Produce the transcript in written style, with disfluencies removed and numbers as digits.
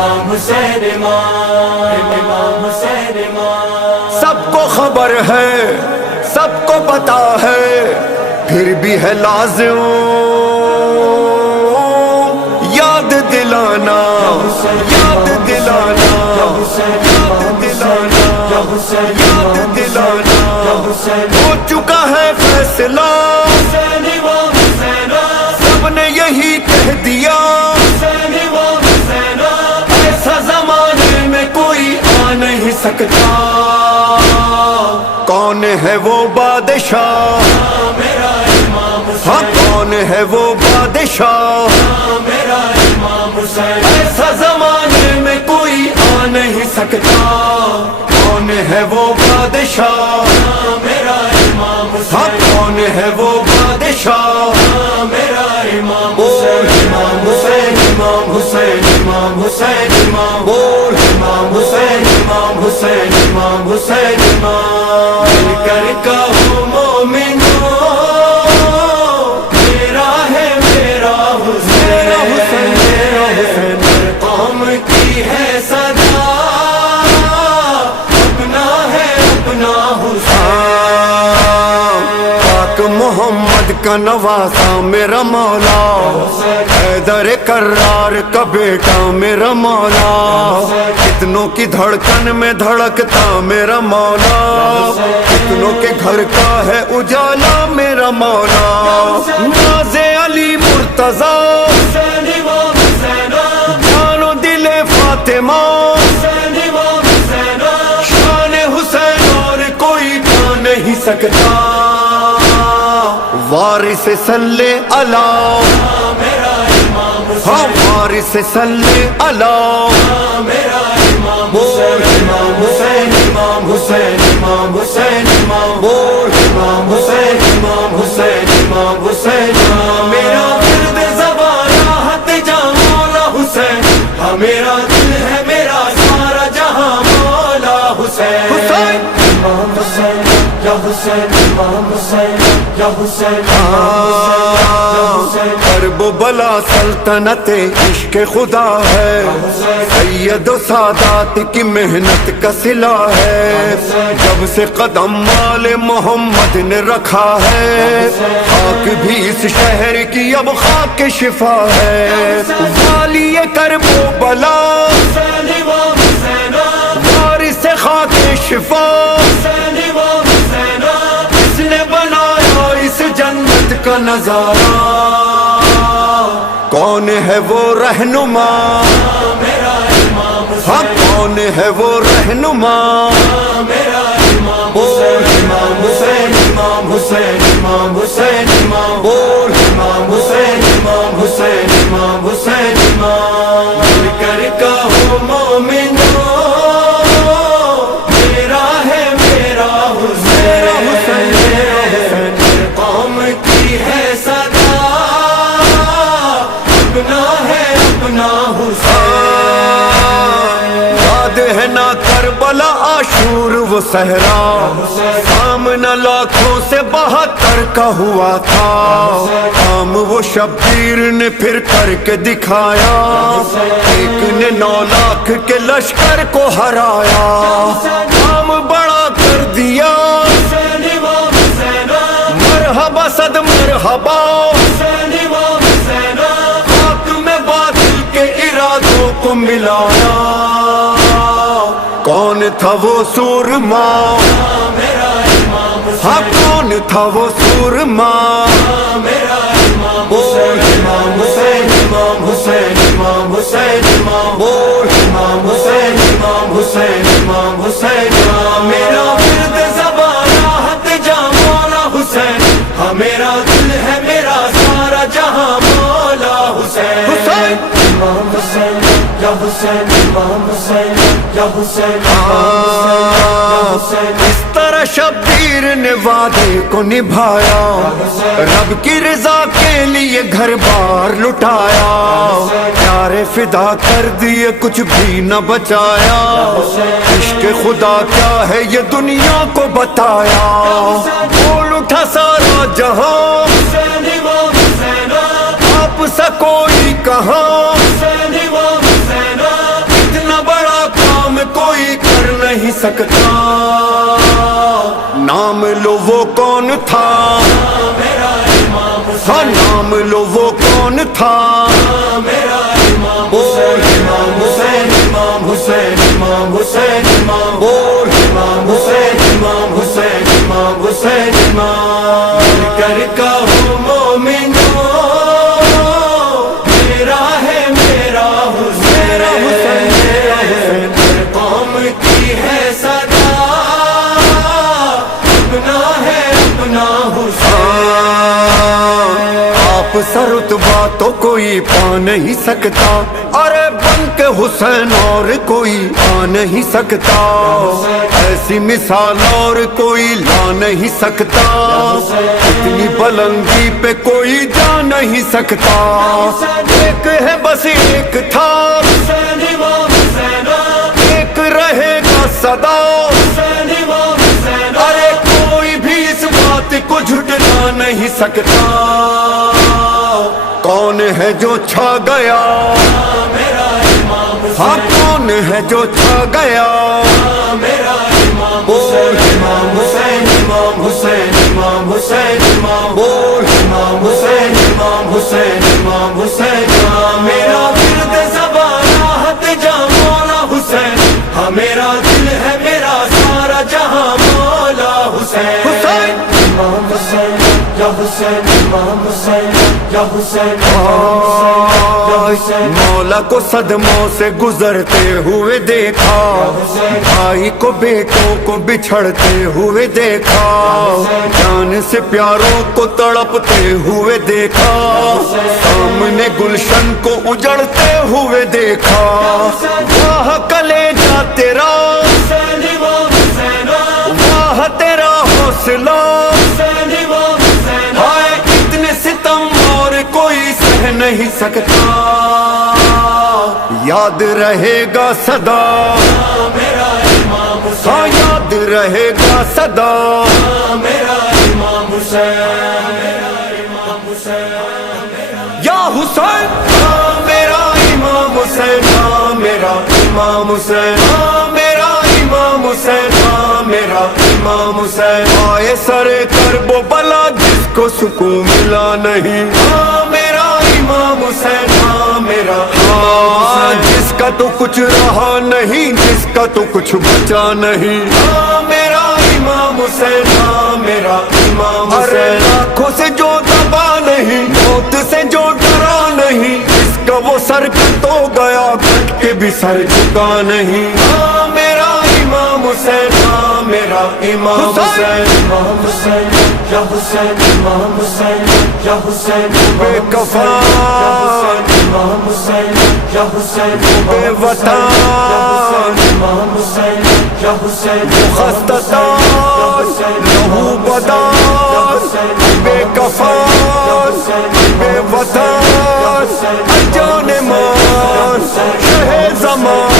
امام حسین امام حسین سب کو خبر ہے سب کو پتا ہے پھر بھی ہے لازم یاد دلانا یاد دلانا یاد دلانا یاد دلانا ہو چکا ہے فیصلہ سب نے یہی کہہ دیا ایسا زمانے میں کوئی آ نہیں سکتا کون ہے وہ بادشاہ ہاں کون ہے وہ بادشاہ ایسا زمانے میں کوئی آ نہیں سکتا کون ہے وہ بادشاہ ہاں کون ہے وہ بادشاہ بول امام حسین امام حسین امام حسین امام بول امام حسین امام حسین امام حسین امام مل کر کہو مومنو میرا ہے میرا حسین ہر قوم کی ہے صدا اپنا ہے اپنا حسین پاک محمد کا نواسا میرا مولا حیدر کرار کا بیٹا میرا مولا کتنوں کی دھڑکن میں دھڑکتا میرا مولا کتنوں کے گھر کا ہے اجالا میرا مولا ناز علی مرتضی جان و دل فاطمہ شان حسین اور کوئی پا نہیں سکتا وارث صلی اللہ ہاں وارث صلی اللہ بول امام حسین امام حسین امام حسین امام بول امام حسین امام حسین امام حسین میرا درد زبان راحت جہاں مولا حسین ہاں میرا دل ہے میرا سارا جہاں مولا حسین امام حسین یا حسین امام حسین یا حسین کرب و بلا سلطنت عشق خدا ہے سید و سادات کی محنت کا صلہ ہے جب سے قدم مال محمد نے رکھا ہے خاک بھی اس شہر کی اب خاک شفا ہے والی کرب و بلا وارث خاک شفا اس نے بنایا اس جنت کا نظارہ کون ہے وہ رہنما ہاں کون ہے وہ رہنما بول امام حسین امام حسین امام حسین امام بول امام حسین امام حسین امام حسین امام مل کر کہو مومنو میرا ہے میرا حسین ہر قوم کی ہے صدا اپنا ہے اپنا حسین یاد ہے نا کربلا عاشور وہ صحرا سامنا لاکھوں سے 72 کا ہوا تھا کام وہ شبیر نے پھر کر کے دکھایا ایک نے 9 لاکھ کے لشکر کو ہرایا کام بڑا کر دیا مرحبا صد مرحبا کو ملایا کون تھا وہ سورما ہاں کون تھا وہ سورما بول امام حسین امام حسین امام حسین امام بول امام حسین امام حسین امام حسین میرا درد زبان راحت جہاں مولا حسین ہاں میرا دل ہے میرا سارا جہاں مولا حسین امام حسین یا حسین امام حسین یا حسین اس طرح شبیر نے وعدے کو نبھایا رب کی رضا کے لیے گھر بار لٹایا پیارے فدا کر دیے کچھ بھی نہ بچایا عشق خدا کیا ہے یہ دنیا کو بتایا بول اٹھا سارا جہاں آپ سا کوئی کہاں سکتا نام لو وہ کون تھا میرا امام ہاں نام لو وہ کون تھا میرا امام حسین امام حسین امام حسین امام حسین امام بول امام حسین امام حسین امام حسین امام مل کر کہو مومنو میرا ہے میرا حسین ہر قوم کی ہے صدا اپنا ہے اپنا حسین آپ سا رتبہ تو کوئی پا نہیں سکتا ارے بن کے حسین اور کوئی آ نہیں سکتا ایسی مثال اور کوئی لا نہیں سکتا اتنی بلندی پہ کوئی جا نہیں سکتا ایک ہے بس ایک تھا حسین امام حسین ایک رہے گا سدا حسین امام حسین ارے کوئی بھی اس بات کو جھٹلا نہیں سکتا کون ہے جو چھا گیا میرا امام ہاں حسین کون ہے جو چھا گیا میرا امام حسین امام حسین امام حسین امام حسین امام بول امام حسین امام حسین امام حسین میرا ورد زبان راحت جہاں مولا حسین ہاں میرا دل ہے میرا سارا جہاں مولا حسین حسین امام حسین یا حسین امام حسین یا حسین مولا کو صدموں سے گزرتے ہوئے دیکھا بھائی کو بیٹوں کو بچھڑتے ہوئے دیکھا جان سے پیاروں کو تڑپتے ہوئے دیکھا سامنے گلشن کو اجڑتے ہوئے دیکھا واہ کلیجہ تیرا حسین امام حسین واہ تیرا حوصلہ حسین امام حسین ہائے اتنے ستم اور کوئی سہ نہیں سکتا یاد رہے گا صدا میرا امام حسین ہاں یاد رہے گا صدا میرا امام حسین میرا امام حسین یا حسین ہاں میرا امام حسین ہاں میرا امام حسین ہاں میرا امام حسین ہاں میرا امام حسین آئے سرے کرب و بلا جس کو سکون ملا نہیں ہاں میرا امام حسین ہاں میرا ہاں جس کا تو کچھ رہا نہیں جس کا تو کچھ بچا نہیں ہاں میرا امام حسین ہاں میرا امام حسین آنکھوں سے جو دبا نہیں موت سے جو ڈرا نہیں اس کا وہ سر کٹ تو گیا کٹ کے بھی سر جھکا نہیں ہاں میرا امام حسین ہاں میرا امام حسین امام حسین یا حسین امام حسین یا حسین بے کفن امام حسین یا حسین بے وطن امام حسین یا حسین خستتان لہو بدان بے کفن بے وطن جان مان شہ زمان